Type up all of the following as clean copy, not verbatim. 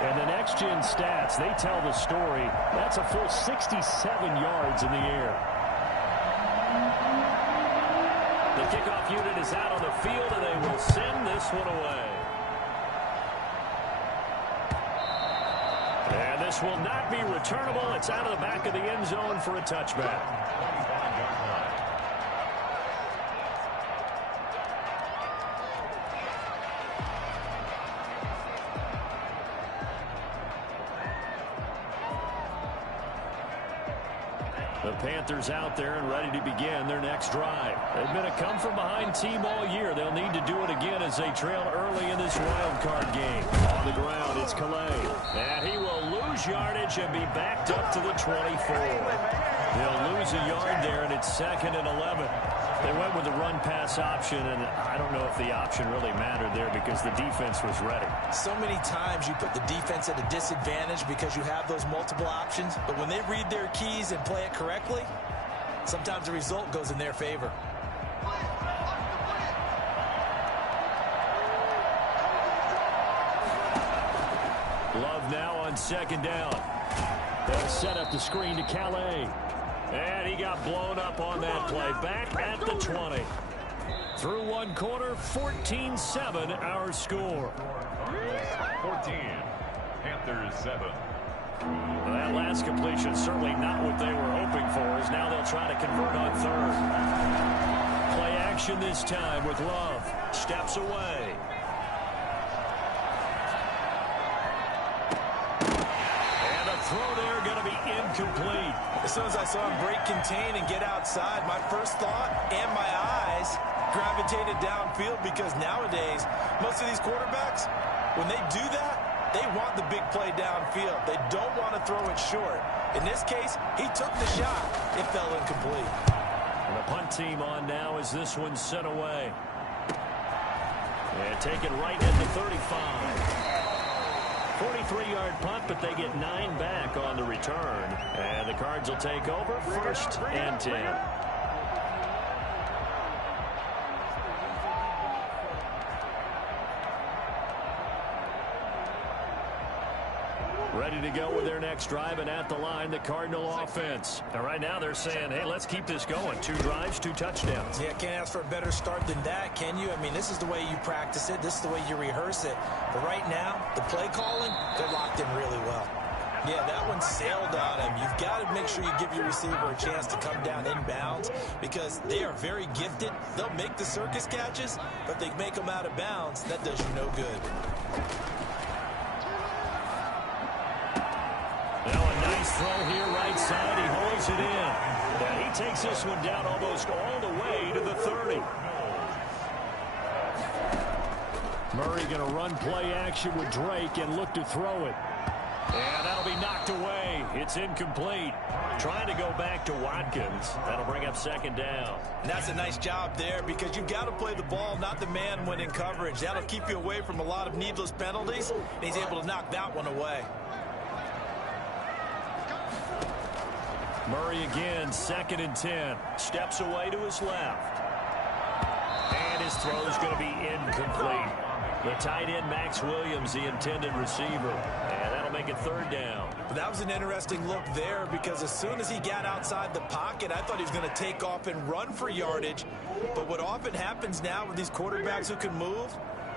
And the next-gen stats, they tell the story. That's a full 67 yards in the air. The kickoff unit is out on the field, and they will send this one away. And this will not be returnable. It's out of the back of the end zone for a touchback. The Panthers out there and ready to begin their next drive. They've been a come-from-behind team all year. They'll need to do it again as they trail early in this wild card game. On the ground, it's Calais. And he will lose yardage and be backed up to the 24. They'll lose a yard there, and it's 2nd and 11. They went with the run-pass option, and I don't know if the option really mattered there because the defense was ready. So many times you put the defense at a disadvantage because you have those multiple options, but when they read their keys and play it correctly, sometimes the result goes in their favor. Love now on 2nd down. They'll set up the screen to Calais. And he got blown up on that play. Back at the 20. Through one quarter, 14-7 our score. 14, Panthers 7. Well, that last completion certainly not what they were hoping for, as now they'll try to convert on 3rd. Play action this time with Love. Steps away. And a throw there going to be incomplete. As soon as I saw him break contain and get outside, my first thought and my eyes gravitated downfield because nowadays, most of these quarterbacks, when they do that, they want the big play downfield. They don't want to throw it short. In this case, he took the shot. It fell incomplete. And the punt team on now as this one's sent away. And taken right at the 35. 43-yard punt, but they get 9 back on the return. And the Cards will take over 1st and 10. Ready to go with their next drive, and at the line, the Cardinal offense. And right now they're saying, hey, let's keep this going. 2 drives, 2 touchdowns. Yeah, can't ask for a better start than that, can you? I mean, this is the way you practice it. This is the way you rehearse it. But right now, the play calling, they're locked in really well. Yeah, that one sailed on him. You've got to make sure you give your receiver a chance to come down inbounds because they are very gifted. They'll make the circus catches, but they make them out of bounds. That does you no good. Now a nice throw here right side. He holds it in. And he takes this one down almost all the way to the 30. Murray going to run play action with Drake and look to throw it. And that'll be knocked away. It's incomplete. Trying to go back to Watkins. That'll bring up 2nd down. And that's a nice job there because you've got to play the ball, not the man when in coverage. That'll keep you away from a lot of needless penalties. And he's able to knock that one away. Murray again, 2nd and 10. Steps away to his left. And his throw is going to be incomplete. The tight end, Max Williams, the intended receiver. And that'll make it 3rd down. But that was an interesting look there because as soon as he got outside the pocket, I thought he was going to take off and run for yardage. But what often happens now with these quarterbacks who can move,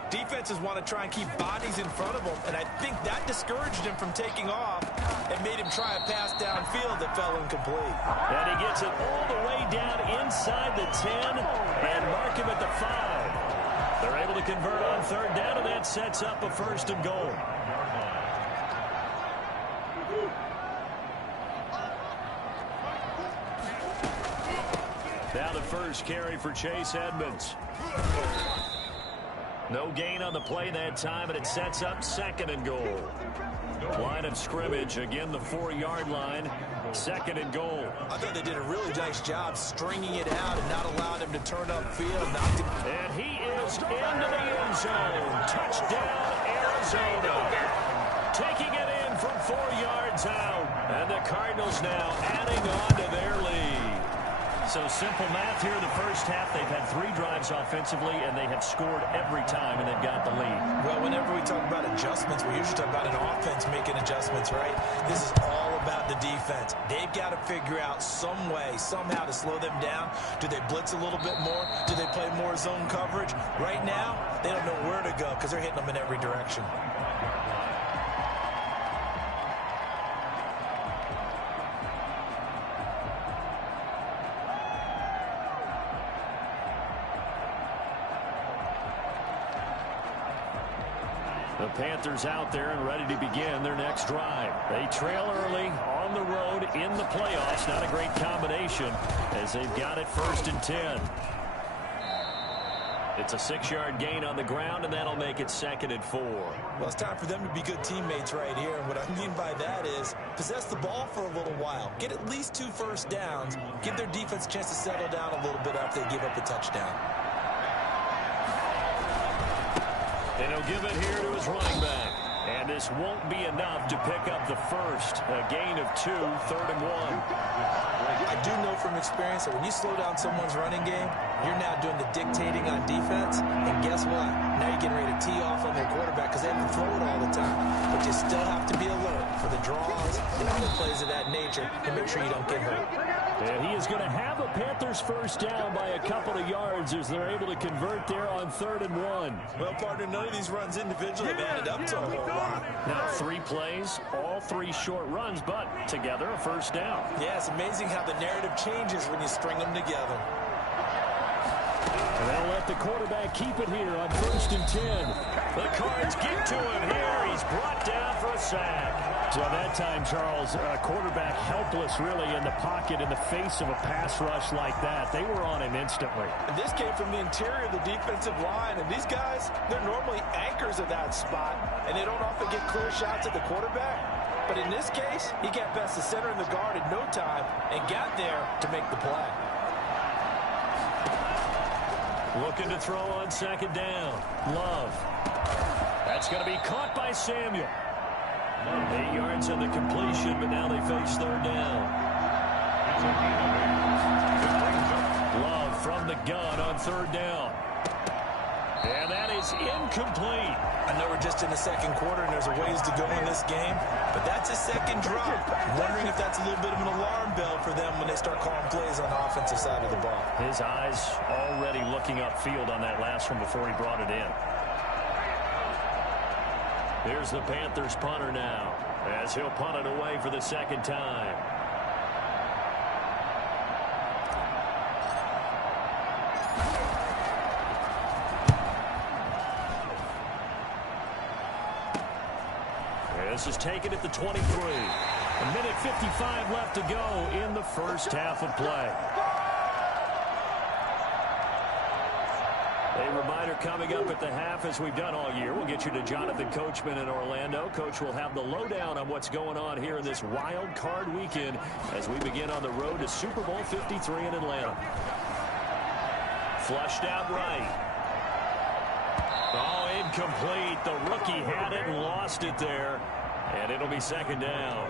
defenses want to try and keep bodies in front of them, and I think that discouraged him from taking off and made him try a pass downfield that fell incomplete. And he gets it all the way down inside the 10 and mark him at the 5. They're able to convert on 3rd down, and that sets up a 1st and goal. Now the first carry for Chase Edmonds. No gain on the play that time, and it sets up 2nd and goal. Line of scrimmage, again the 4-yard line, 2nd and goal. I thought they did a really nice job stringing it out and not allowing him to turn upfield. And he is into the end zone. Touchdown, Arizona. Taking it in from 4 yards out. And the Cardinals now adding on to their lead. So simple math here in the first half. They've had 3 drives offensively, and they have scored every time, and they've got the lead. Well, whenever we talk about adjustments, we usually talk about an offense making adjustments, right? This is all about the defense. They've got to figure out some way, somehow to slow them down. Do they blitz a little bit more? Do they play more zone coverage? Right now, they don't know where to go because they're hitting them in every direction. The Panthers out there and ready to begin their next drive. They trail early on the road in the playoffs. Not a great combination as they've got it 1st and 10. It's a 6-yard gain on the ground, and that'll make it 2nd and 4. Well, it's time for them to be good teammates right here. And what I mean by that is possess the ball for a little while. Get at least 2 first downs. Give their defense a chance to settle down a little bit after they give up a touchdown. And he'll give it here to his running back. And this won't be enough to pick up the first. A gain of 2, 3rd and 1. I do know from experience that when you slow down someone's running game, you're now doing the dictating on defense. And guess what? Now you're getting ready to tee off on their quarterback because they have to throw it all the time. But you still have to be alert for the draws and other plays of that nature to make sure you don't get hurt. And he is going to have a Panthers first down by a couple of yards as they're able to convert there on 3rd and 1. Well, partner, none of these runs individually have added up to a whole lot. Now 3 plays, all 3 short runs, but together a first down. Yeah, it's amazing how the narrative changes when you string them together. And they'll let the quarterback keep it here on 1st and 10. The Cards get to him here. He's brought down for a sack. So that time, Charles, quarterback helpless really in the pocket in the face of a pass rush like that. They were on him instantly. And this came from the interior of the defensive line. And these guys, they're normally anchors at that spot. And they don't often get clear shots at the quarterback. But in this case, he got past the center and the guard in no time and got there to make the play. Looking to throw on 2nd down. Love. That's going to be caught by Samuel. 8 yards on the completion, but now they face 3rd down. Love from the gun on 3rd down. And that is incomplete. I know we're just in the 2nd quarter and there's a ways to go in this game, but that's a 2nd drop. I'm wondering if that's a little bit of an alarm bell for them when they start calling plays on the offensive side of the ball. His eyes already looking upfield on that last one before he brought it in. Here's the Panthers punter now as he'll punt it away for the 2nd time. This is taken at the 23. 1:55 left to go in the first half of play. A reminder coming up at the half, as we've done all year. We'll get you to Jonathan Coachman in Orlando. Coach will have the lowdown on what's going on here in this wild card weekend as we begin on the road to Super Bowl 53 in Atlanta. Flushed out right. Oh, incomplete. The rookie had it and lost it there. And it'll be 2nd down.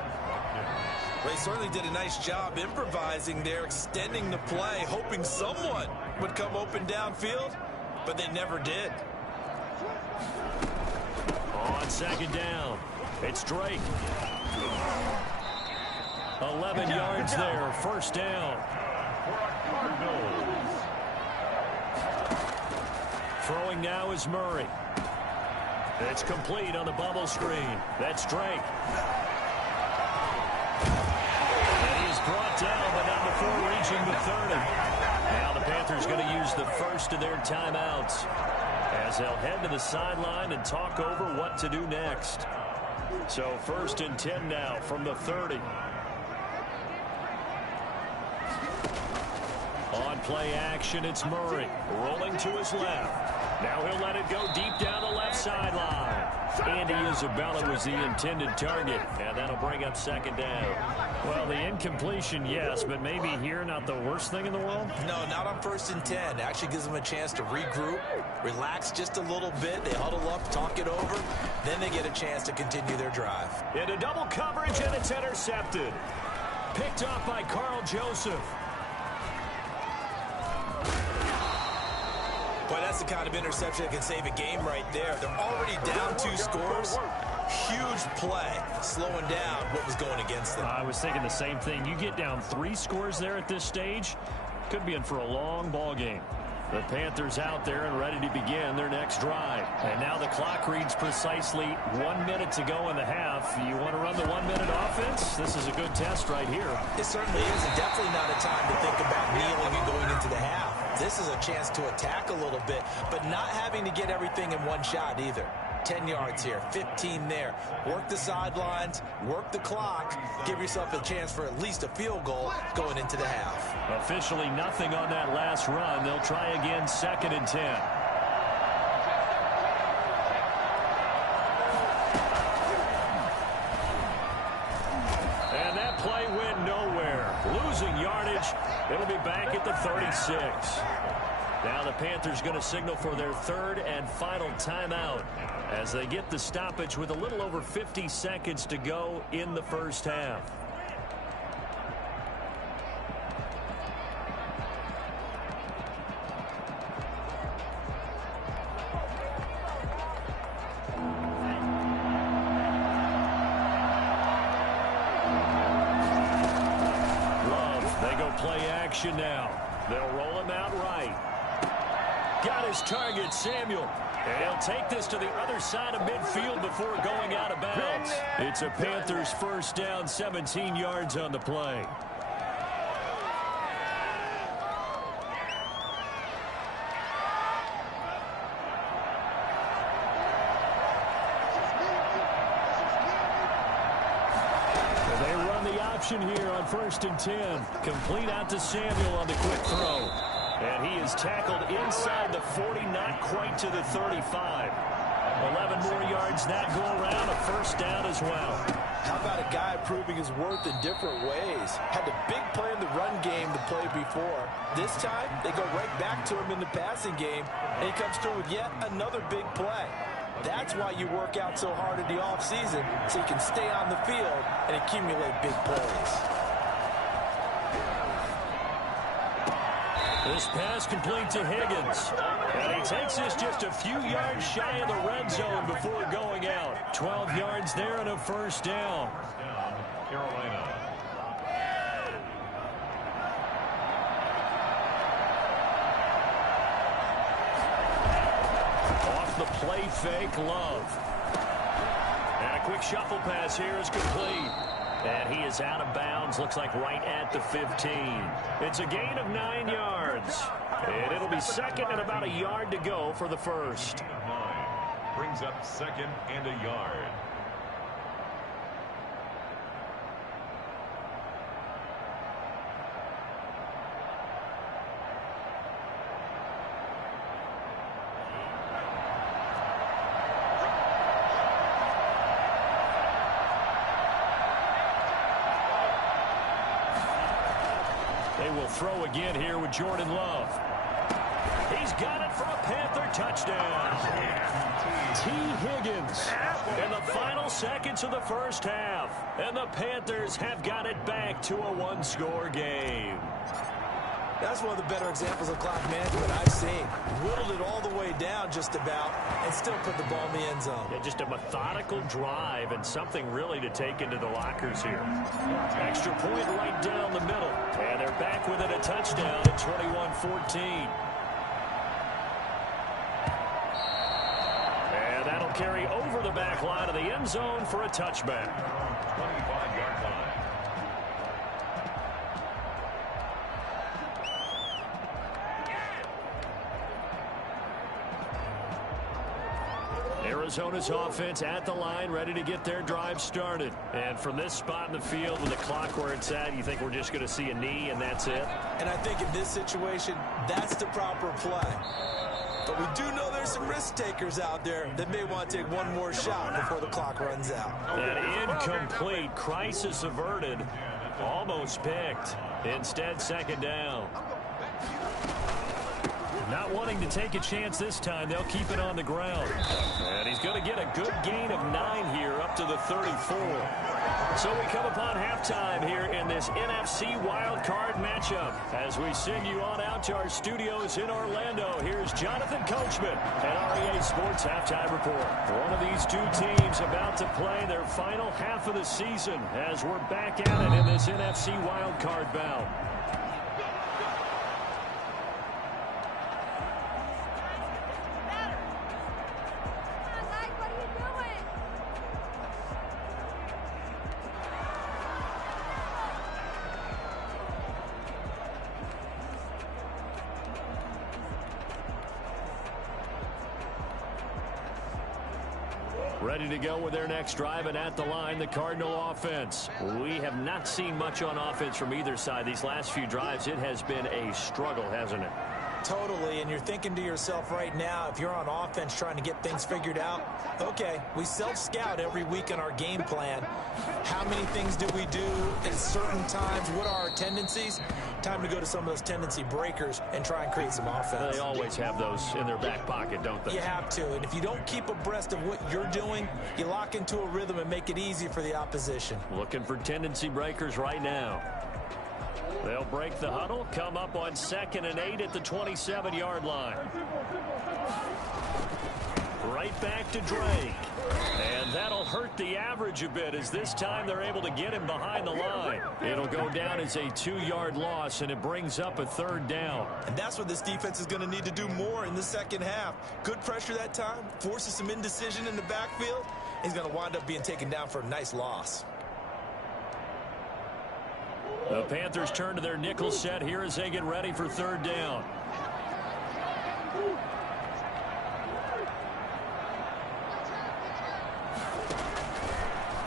Well, he certainly did a nice job improvising there, extending the play, hoping someone would come open downfield, but they never did. On 2nd down, it's Drake. 11 yards there, 1st down. Throwing now is Murray. It's complete on the bubble screen. That's Drake. And he is brought down, but not before reaching the 30. Now the Panthers going to use the first of their timeouts as they'll head to the sideline and talk over what to do next. So 1st and 10 now from the 30. On play action, it's Murray rolling to his left. Now he'll let it go deep down the left sideline. Andy Isabella was the intended target, and that'll bring up 2nd down. Well, the incompletion, yes, but maybe here not the worst thing in the world? No, not on 1st and 10. It actually gives them a chance to regroup, relax just a little bit. They huddle up, talk it over. Then they get a chance to continue their drive. Into double coverage, and it's intercepted. Picked up by Carl Joseph. Boy, that's the kind of interception that can save a game right there. They're already down 2 scores. Huge play, slowing down what was going against them. I was thinking the same thing. You get down 3 scores there at this stage, could be in for a long ball game. The Panthers out there and ready to begin their next drive. And now the clock reads precisely 1 minute to go in the half. You want to run the 1 minute offense? This is a good test right here. It certainly is, and definitely not a time to think about kneeling and going into the half. This is a chance to attack a little bit, but not having to get everything in one shot either. 10 yards here, 15 there. Work the sidelines, work the clock, give yourself a chance for at least a field goal going into the half. Officially nothing on that last run. They'll try again, 2nd and 10. And that play went nowhere. Losing yardage. It'll be back at the 36. Now the Panthers going to signal for their 3rd and final timeout as they get the stoppage with a little over 50 seconds to go in the first half. Love, they go play action now. They'll roll him out right. Got his target, Samuel. And he'll take this to the other side of midfield before going out of bounds. It's a Panthers first down, 17 yards on the play. They run the option here on 1st and 10. Complete out to Samuel on the quick throw. And he is tackled inside the 40, not quite to the 35. 11 more yards that go around, a first down as well. How about a guy proving his worth in different ways? Had the big play in the run game the play before. This time, they go right back to him in the passing game, and he comes through with yet another big play. That's why you work out so hard in the offseason, so you can stay on the field and accumulate big plays. This pass complete to Higgins. And he takes this just a few yards shy of the red zone before going out. 12 yards there and a first down. Carolina. Off the play fake, Love. And a quick shuffle pass here is complete. And he is out of bounds, looks like right at the 15. It's a gain of 9 yards. And it'll be 2nd and about a yard to go for the first. Brings up 2nd and a yard. They will throw again here with Jordan Love. He's got it for a Panther touchdown. T. Higgins in the final seconds of the first half. And the Panthers have got it back to a 1-score game. That's one of the better examples of clock management I've seen. Whittled it all the way down just about and still put the ball in the end zone. Yeah, just a methodical drive and something really to take into the lockers here. Extra point right down the middle. And they're back within a touchdown at 21-14. And that'll carry over the back line of the end zone for a touchback. 25-yard line. Arizona's offense at the line, ready to get their drive started. And from this spot in the field with the clock where it's at, you think we're just going to see a knee and that's it? And I think in this situation, that's the proper play. But we do know there's some risk takers out there that may want to take one more shot before the clock runs out. An incomplete, crisis averted, almost picked. Instead, 2nd down. Not wanting to take a chance this time, they'll keep it on the ground. And he's going to get a good gain of 9 here up to the 34. So we come upon halftime here in this NFC wildcard matchup. As we send you on out to our studios in Orlando, here's Jonathan Coachman at REA Sports Halftime Report. One of these two teams about to play their final half of the season as we're back at it in this NFC wildcard bout. Ready to go with their next drive, and at the line, the Cardinal offense. We have not seen much on offense from either side. These last few drives, it has been a struggle, hasn't it? Totally, and you're thinking to yourself right now, if you're on offense trying to get things figured out, okay, we self-scout every week in our game plan. How many things do we do at certain times? What are our tendencies? Time to go to some of those tendency breakers and try and create some offense. They always have those in their back pocket, don't they? You have to, and if you don't keep abreast of what you're doing, you lock into a rhythm and make it easy for the opposition. Looking for tendency breakers right now. They'll break the huddle, come up on 2nd and 8 at the 27-yard line. Right back to Drake. And that'll hurt the average a bit as this time they're able to get him behind the line. It'll go down as a 2-yard loss, and it brings up a 3rd down. And that's what this defense is going to need to do more in the second half. Good pressure that time, forces some indecision in the backfield. He's going to wind up being taken down for a nice loss. The Panthers turn to their nickel set here as they get ready for 3rd down.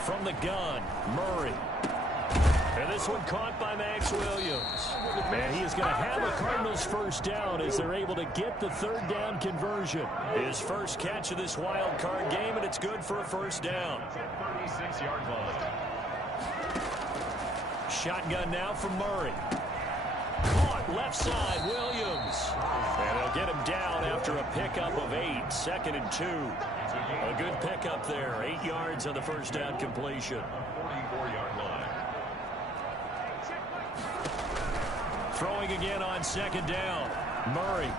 From the gun, Murray. And this one caught by Max Williams. And he is going to have a Cardinals 1st down as they're able to get the 3rd down conversion. His first catch of this wild card game, and it's good for a 1st down. 36-yard line. Shotgun now from Murray. Caught left side, Williams. And they'll get him down after a pickup of 8, 2nd and 2. A good pickup there, 8 yards on the 1st down completion. 44-yard line. Throwing again on 2nd down. Murray.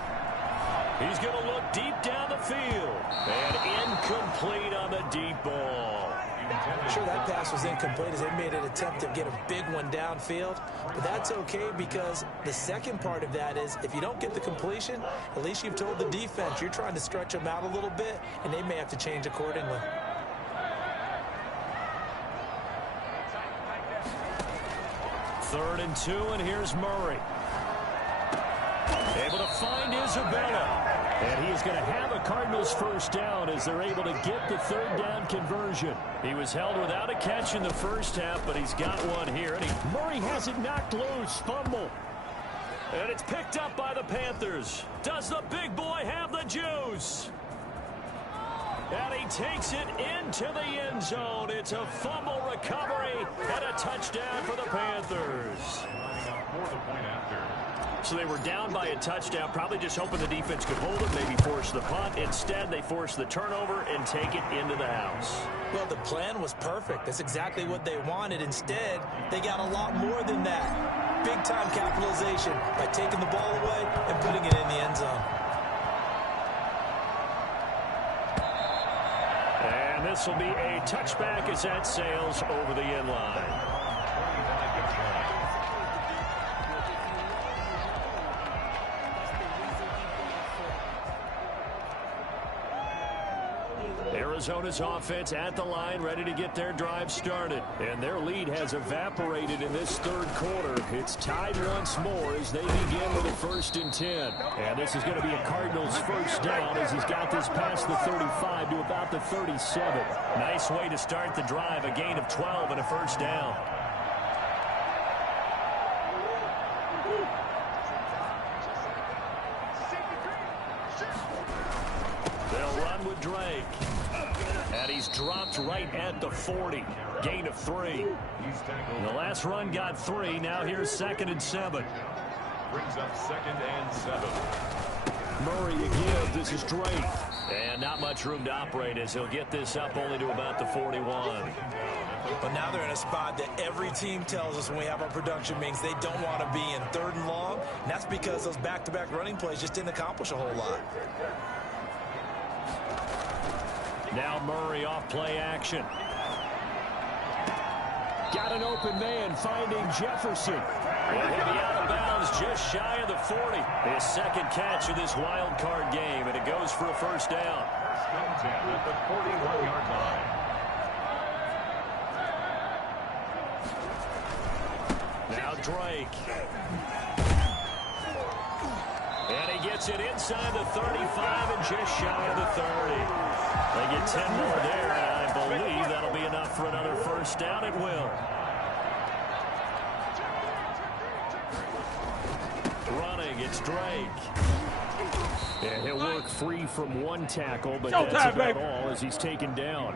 He's going to look deep down the field. And incomplete on the deep ball. Sure, that pass was incomplete as they made an attempt to get a big one downfield. But that's okay because the second part of that is if you don't get the completion, at least you've told the defense you're trying to stretch them out a little bit, and they may have to change accordingly. Third and 2, and here's Murray. Able to find Isabella. And he is going to have a Cardinals 1st down as they're able to get the 3rd down conversion. He was held without a catch in the first half, but he's got one here. And Murray has it knocked loose. Fumble. And it's picked up by the Panthers. Does the big boy have the juice? And he takes it into the end zone. It's a fumble recovery and a touchdown for the Panthers. So they were down by a touchdown, probably just hoping the defense could hold it, maybe force the punt. Instead, they force the turnover and take it into the house. Well, the plan was perfect. That's exactly what they wanted. Instead, they got a lot more than that. Big-time capitalization by taking the ball away and putting it in the end zone. And this will be a touchback as that sails over the end line. Arizona's offense at the line, ready to get their drive started. And their lead has evaporated in this 3rd quarter. It's tied once more as they begin with a 1st and 10. And this is going to be a Cardinals 1st down as he's got this past the 35 to about the 37. Nice way to start the drive, a gain of 12 and a 1st down. They'll run with Drake. And he's dropped right at the 40. Gain of 3. The last run got 3. Now here's 2nd and 7. Brings up 2nd and 7. Murray again. This is Drake. And not much room to operate as he'll get this up only to about the 41. But now they're in a spot that every team tells us when we have our production meetings they don't want to be in, 3rd and long. And that's because those back-to-back running plays just didn't accomplish a whole lot. Now Murray off play action. Got an open man finding Jefferson. And he'll be out of bounds just shy of the 40. His second catch of this wild card game, and it goes for a first down. First and 10 at the 41-yard line. Now Drake. And he gets it inside the 35 and just shy of the 30. They get 10 more there, and I believe that'll be enough for another first down. It will. Running, it's Drake. And he'll work free from one tackle, but that's about all as he's taken down.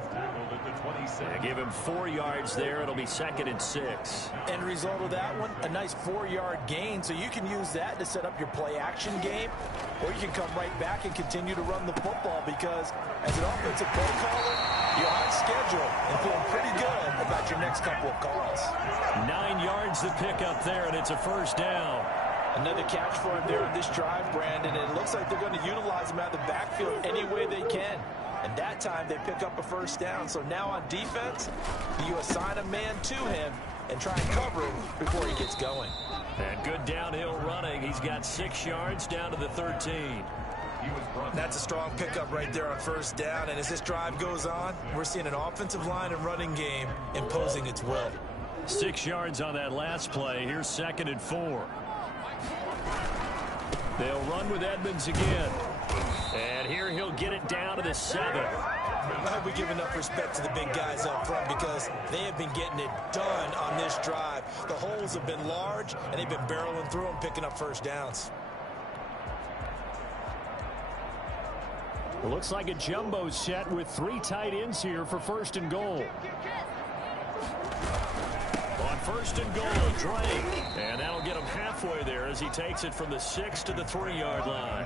They give him 4 yards there. It'll be 2nd and 6. End result of that one, a nice 4-yard gain. So you can use that to set up your play-action game, or you can come right back and continue to run the football because as an offensive play caller, you're on schedule and feeling pretty good about your next couple of calls. 9 yards to pick up there, and it's a first down. Another catch for him there on this drive, Brandon, and it looks like they're going to utilize him out of the backfield any way they can. And that time they pick up a first down. So now on defense, you assign a man to him and try and cover him before he gets going. And good downhill running. He's got 6 yards down to the 13. That's a strong pickup right there on first down. And as this drive goes on, we're seeing an offensive line and running game imposing its will. 6 yards on that last play. Here's 2nd and 4. They'll run with Edmonds again. And here he'll get it down to the 7. I hope we give enough respect to the big guys up front because they have been getting it done on this drive. The holes have been large, and they've been barreling through them, picking up first downs. It looks like a jumbo set with 3 tight ends here for 1st and goal. On 1st and goal, Drake. And that'll get him halfway there as he takes it from the 6 to the 3-yard line.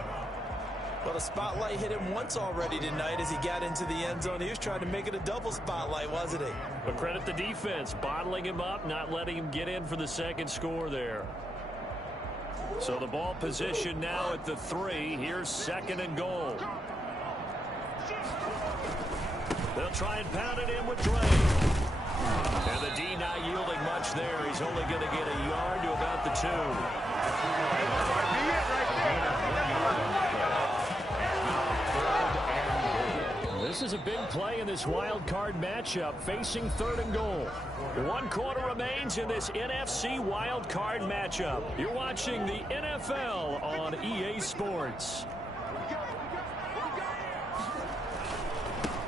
Well, the spotlight hit him once already tonight as he got into the end zone. He was trying to make it a double spotlight, wasn't he? But credit the defense, bottling him up, not letting him get in for the 2nd score there. So the ball position now at the 3. Here's 2nd and goal. They'll try and pound it in with Drake. And the D not yielding much there. He's only going to get a yard to about the 2. This is a big play in this wild card matchup, facing 3rd and goal. 1 quarter remains in this NFC wild card matchup. You're watching the NFL on EA Sports.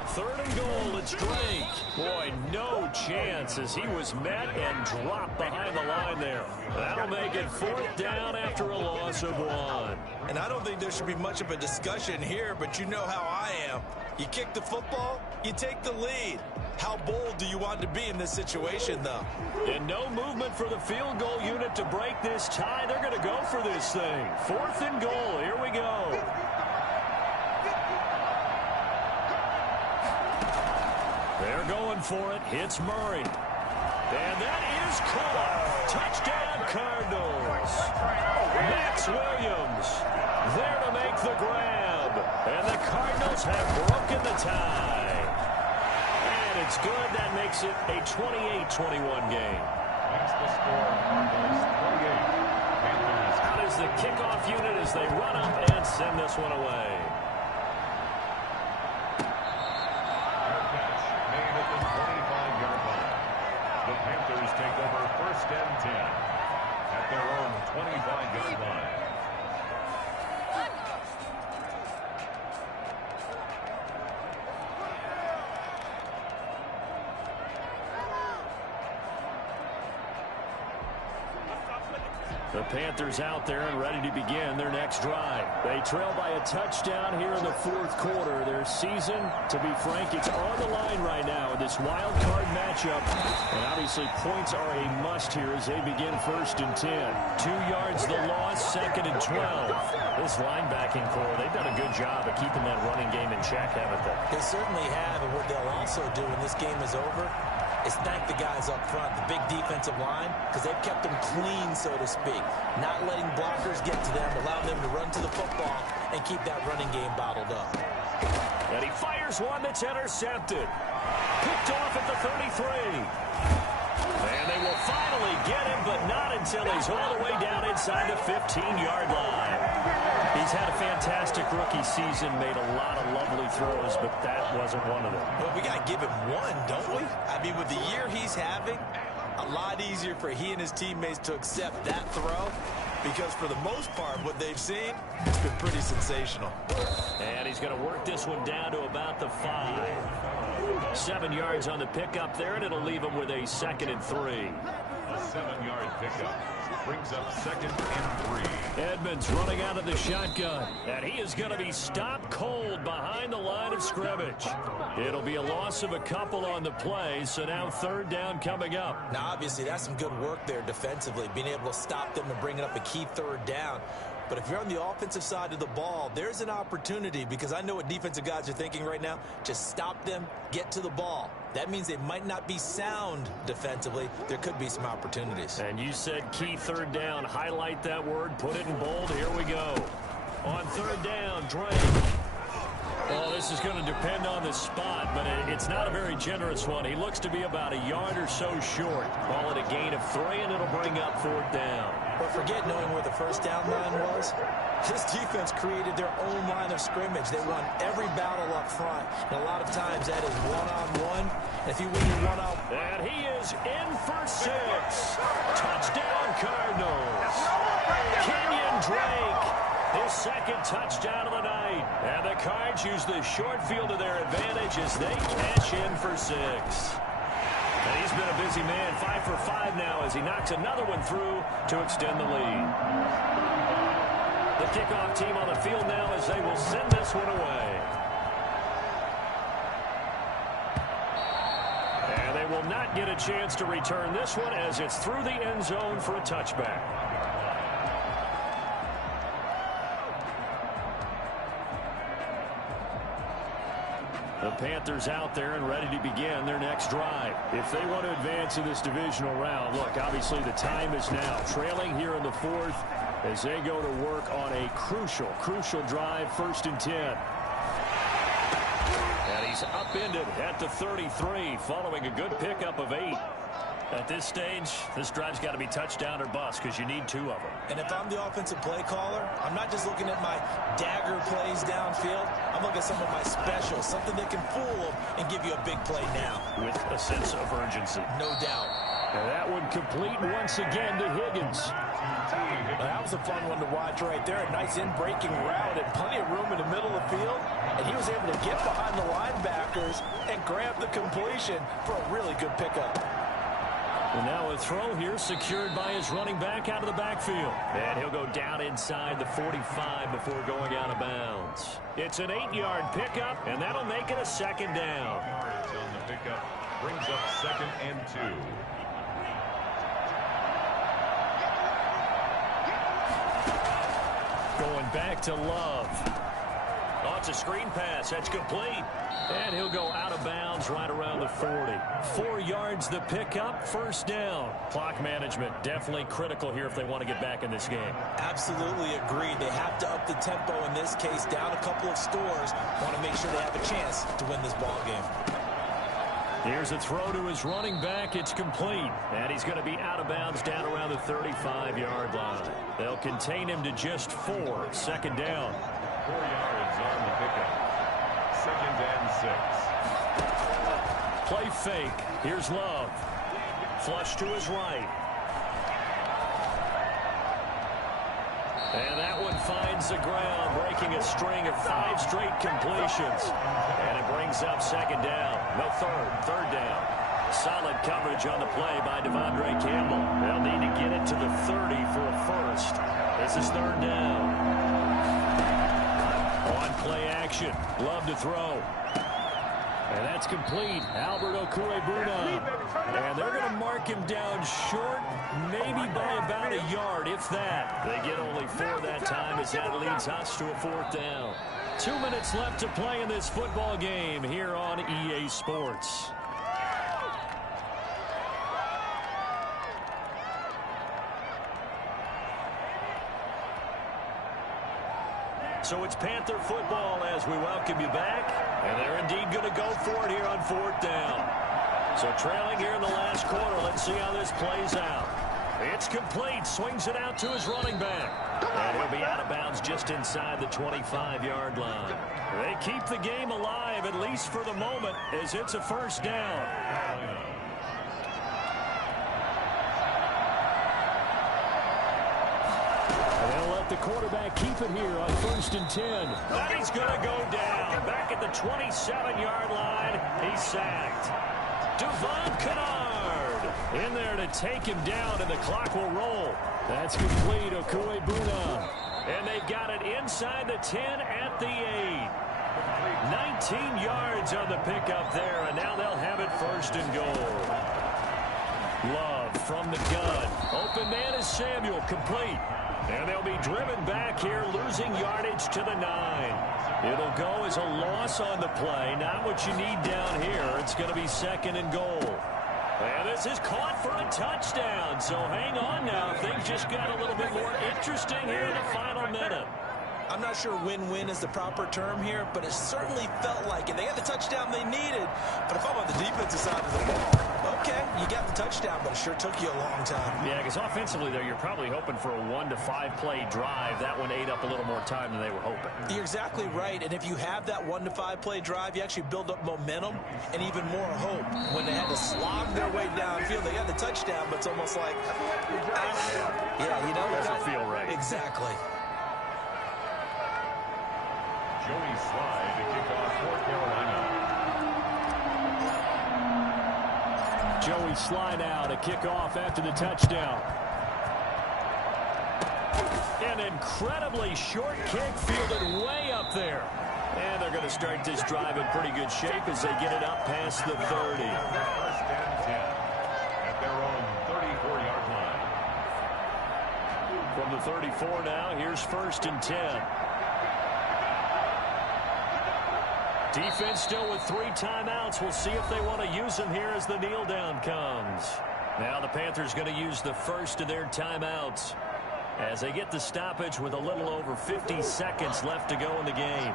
3rd and goal, it's Drake. Boy, no chance as he was met and dropped behind the line there. That'll make it 4th down after a loss of 1. And I don't think there should be much of a discussion here, but you know how I am. You kick the football, you take the lead. How bold do you want to be in this situation, though? And no movement for the field goal unit to break this tie. They're going to go for this thing. 4th and goal. Here we go. They're going for it. Hits Murray. And that is caught. Touchdown, Cardinals. Max Williams there to make the grab. And the Cardinals have broken the tie. And it's good. That makes it a 28-21 game. That's the score. Cardinals 28. Panthers. Out is the kickoff unit as they run up and send this one away. The Panthers take over 1st and 10 at their own 25-yard line. The Panthers out there and ready to begin their next drive. They trail by a touchdown here in the fourth quarter. Their season, to be frank, it's on the line right now in this wild card matchup. And obviously points are a must here as they begin 1st and 10. 2 yards the loss, 2nd and 12. This linebacking core, they've done a good job of keeping that running game in check, haven't they? They certainly have, and what they'll also do when this game is over is thank the guys up front, the big defensive line, because they've kept them clean, so to speak. Not letting blockers get to them, allowing them to run to the football and keep that running game bottled up. And he fires one that's intercepted. Picked off at the 33. And they will finally get him, but not until he's all the way down inside the 15-yard line. He's had a fantastic rookie season, made a lot of lovely throws, but that wasn't one of them. Well, we got to give him one, don't we? I mean, with the year he's having, a lot easier for he and his teammates to accept that throw, because for the most part, what they've seen, it's been pretty sensational. And he's going to work this one down to about the 5. 7 yards on the pickup there, and it'll leave him with a 2nd and 3. A 7-yard pickup brings up 2nd and 3. Edmonds running out of the shotgun, and he is going to be stopped cold behind the line of scrimmage. It'll be a loss of a couple on the play, so now 3rd down coming up. Now, obviously, that's some good work there defensively, being able to stop them and bringing up a key 3rd down. But if you're on the offensive side of the ball, there's an opportunity, because I know what defensive guys are thinking right now. Just stop them, get to the ball. That means they might not be sound defensively. There could be some opportunities. And you said key 3rd down. Highlight that word. Put it in bold. Here we go. On 3rd down, Drake. Well, this is going to depend on the spot, but it's not a very generous one. He looks to be about a yard or so short. Call it a gain of 3, and it'll bring up 4th down. But forget knowing where the 1st down line was. This defense created their own line of scrimmage. They won every battle up front. And a lot of times that is one-on-one. And if you win your one-on-one... And he is in for 6. Touchdown, Cardinals. Kenyon Drake. His 2nd touchdown of the night. And the Cards use the short field to their advantage as they cash in for 6. And he's been a busy man, 5 for 5 now as he knocks another one through to extend the lead. The kickoff team on the field now as they will send this one away. And they will not get a chance to return this one as it's through the end zone for a touchback. The Panthers out there and ready to begin their next drive. If they want to advance in this divisional round, look, obviously the time is now. Trailing here in the 4th as they go to work on a crucial drive, 1st and 10. And he's upended at the 33 following a good pickup of 8. At this stage, this drive's got to be touchdown or bust because you need 2 of them. And if I'm the offensive play caller, I'm not just looking at my dagger plays downfield. I'm looking at some of my specials, something that can fool them and give you a big play now. With a sense of urgency. No doubt. And that one complete once again to Higgins. That was a fun one to watch right there. A nice in-breaking route and plenty of room in the middle of the field. And he was able to get behind the linebackers and grab the completion for a really good pickup. And now a throw here secured by his running back out of the backfield. And he'll go down inside the 45 before going out of bounds. It's an 8-yard pickup, and that'll make it a 2nd down. Yards on the pickup brings up 2nd and 2. Going back to Love. Oh, it's a screen pass. That's complete. And he'll go out of bounds right around the 40. 4 yards the pickup, 1st down. Clock management definitely critical here if they want to get back in this game. Absolutely agreed. They have to up the tempo in this case, down a couple of scores. Want to make sure they have a chance to win this ball game. Here's a throw to his running back. It's complete. And he's going to be out of bounds down around the 35-yard line. They'll contain him to just 4. 2nd down. 4 yards on the pickup. 2nd and 6. Play fake. Here's Love. Flush to his right. And that one finds the ground, breaking a string of 5 straight completions. And it brings up 2nd down. No, 3rd down. Solid coverage on the play by Devondre Campbell. They'll need to get it to the 30 for a first. This is third down. On play action. Love to throw. And that's complete. Albert Okwuegbunam. And they're going to mark him down short, maybe by about a yard, if that. They get only 4 that time as that leads us to a fourth down. 2 minutes left to play in this football game here on EA Sports. So it's Panther football as we welcome you back. And they're indeed going to go for it here on fourth down. So trailing here in the last quarter. Let's see how this plays out. It's complete. Swings it out to his running back. And he'll be out of bounds just inside the 25-yard line. They keep the game alive, at least for the moment, as it's a first down. They'll let the quarterback keep it here on 1st and 10. And he's going to go down. Back at the 27-yard line. He's sacked. Devon Kennard in there to take him down, and the clock will roll. That's complete. Okwuegbunam. And they've got it inside the 10 at the 8. 19 yards on the pickup there, and now they'll have it 1st and goal. Love from the gun. Open man is Samuel, complete. And they'll be driven back here, losing yardage to the 9. It'll go as a loss on the play. Not what you need down here. It's going to be 2nd and goal. And this is caught for a touchdown. So hang on now. Things just got a little bit more interesting here in the final minute. I'm not sure win-win is the proper term here, but it certainly felt like it. They got the touchdown they needed, but if I'm on the defensive side of the ball, okay, you got the touchdown, but it sure took you a long time. Yeah, because offensively, though, you're probably hoping for a 1 to 5 play drive. That one ate up a little more time than they were hoping. You're exactly right, and if you have that 1 to 5 play drive, you actually build up momentum and even more hope. When they had to slog their way downfield, they got the touchdown, but it's almost like, yeah, you know, doesn't feel right. Exactly. Joey Slye to kick off for Carolina. Joey Slye now to kick off after the touchdown. An incredibly short kick fielded way up there. And they're going to start this drive in pretty good shape as they get it up past the 30. 1st and 10 at their own 34-yard line. From the 34 now, here's 1st and 10. Defense still with 3 timeouts. We'll see if they want to use them here as the kneel down comes. Now the Panthers going to use the first of their timeouts as they get the stoppage with a little over 50 seconds left to go in the game.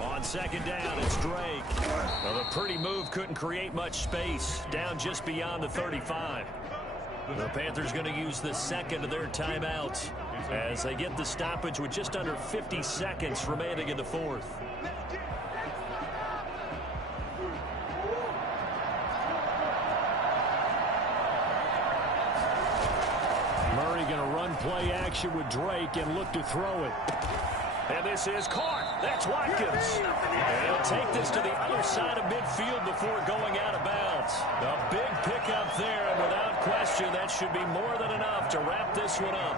On 2nd down, it's Drake. Well, the pretty move couldn't create much space. Down just beyond the 35. The Panthers going to use the 2nd of their timeouts as they get the stoppage with just under 50 seconds remaining in the 4th. Murray going to run play action with Drake and look to throw it. And this is caught. That's Watkins. And he'll take this to the other side of midfield before going out of bounds. A big pickup there, and without question, that should be more than enough to wrap this one up.